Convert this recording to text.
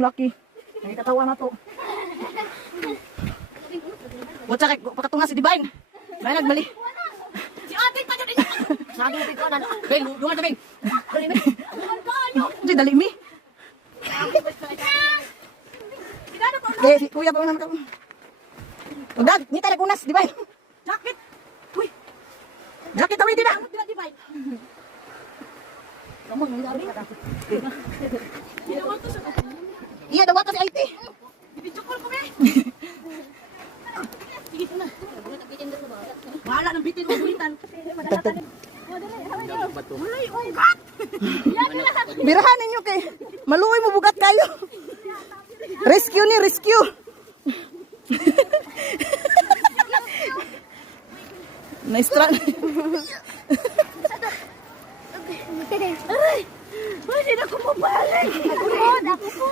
Laki. Ay katawa na to. Botsa kay pakatunga si Divine. May nagmali. Si ate pa din. Sabi natin ko na. Ben, dungan ta Ben. Dali mi. Di dali mi. Eh, si kuya pa man ka. Ugad, ni tayo kunas, Divine. Jacket. Uy, Jacket tawid din na. di ba? Kamu nang gabi. Ginawa to sa Iya daw to si IT. Bibidyo-call ko be. Sige na. Wala nang bitin mo bulitan. Ulay, ugat. Birahan ninyo kay maluoy mo bugat kayo. Rescue ni rescue. Naistra. Aray! Ay, hindi na ko mabalik. Ako po.